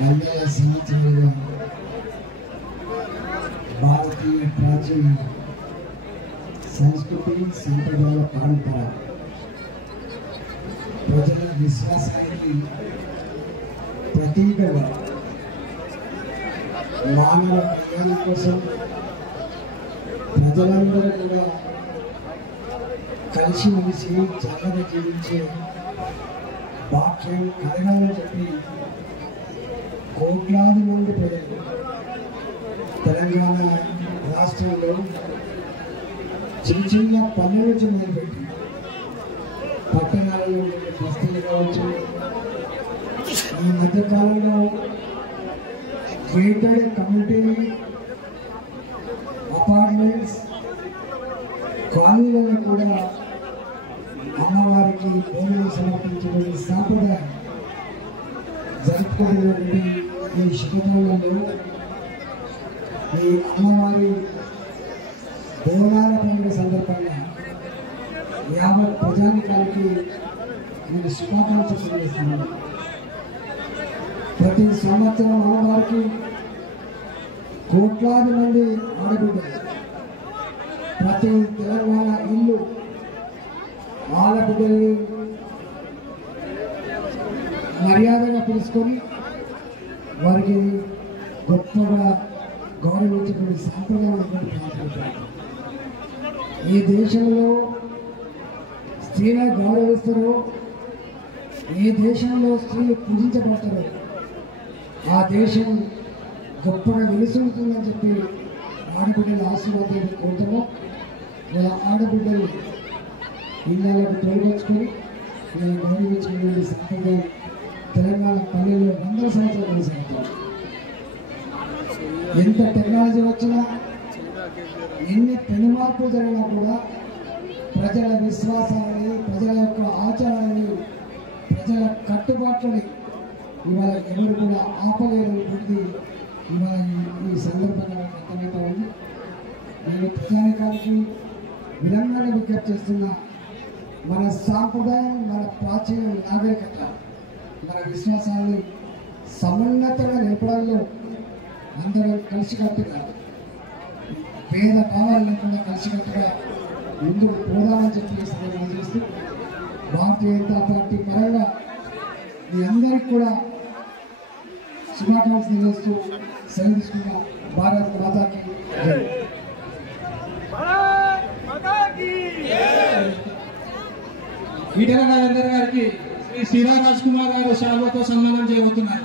వందల సంవత్సరాలుగా భారతీయ ప్రాచీన సంస్కృతి సంప్రదాయ పరంపర ప్రజల విశ్వాసానికి ప్రతీకగా మానవ కళ్యాణం కోసం ప్రజలందరూ కూడా కలిసిమెలిసి చల్లగా జీవించే భాగ్యం కలగాలని చెప్పి కోట్లాది మంది ప్రజలు తెలంగాణ రాష్ట్రంలో చిన్న చిన్న పల్లె నుంచి మొదలుపెట్టి పట్టణాలలో బస్తీలు కావచ్చు, ఈ మధ్యకాలంలో గేటెడ్ కమ్యూనిటీ అపార్ట్మెంట్స్ కాలనీలలో కూడా అమ్మవారికి భోజనం సమర్పించే సాంప్రదాయం జరుపుకునేటువంటి ఈ శుభకాలంలో ఈ అమ్మవారి బోనాల పండుగ సందర్భంగా యావత్ ప్రజానికానికి నేను శుభాకాంక్షలు తెలియజేస్తున్నాను. ప్రతి సంవత్సరం అమ్మవారికి కోట్లాది మంది ఆడబిడ్డలు ప్రతి తెలంగాణ ఇల్లు ఆడబిడ్డల్ని మర్యాదగా పిలుచుకొని వారికి గొప్పగా గౌరవించేటువంటి సాంప్రదాయం. ఈ దేశంలో స్త్రీలను గౌరవిస్తారో, ఏ దేశంలో స్త్రీలు పూజించబడతారో ఆ దేశం గొప్పగా వెలుసుంటుందని చెప్పి ఆడబిడ్డలు ఆశీర్వాదాన్ని కోరుతాము. ఇలా ఆడబిడ్డలు ఇళ్ళకు తోడుకొచ్చుకొని ఇలా గౌరవించుకునే సంప్రదాయం తెలంగాణ పల్లెల్లో వందల సంవత్సరాలు కొనసాగుతాం. ఎంత టెక్నాలజీ వచ్చినా, ఎన్ని పెను మార్పులు జరిగినా కూడా ప్రజల విశ్వాసాలని, ప్రజల యొక్క ఆచారాలని, ప్రజల కట్టుబాట్లని ఇవాళ ఎవరు కూడా ఆపలేనటువంటిది ఇవాళ ఈ సందర్భంగా అర్థమవుతా ఉంది. నేను ప్రజానికానికి విలంగా విజ్ఞప్తి చేస్తున్నా, మన సాంప్రదాయం, మన ప్రాచీన నాగరికత, మన విశ్వాసాన్ని సమున్నతంగా నిలపడంలో అందరూ కలిసికట్టుగా, పేద భావాలు లేకుండా కలిసికట్టుగా ముందుకు పోదామని చెప్పి చేస్తూ భారతీయ జనతా పార్టీ పరంగా మీ అందరికీ కూడా శుభాకాంక్షలు తెలియజేస్తూ సెలవు తీసుకున్న భారత్ మాతాకి జై. ఈటెల రాజేందర్ గారికి శ్రీ శ్రీరా రాజ్ కుమార్ గారు శాల్వాతో సన్మానం చేయబోతున్నారు.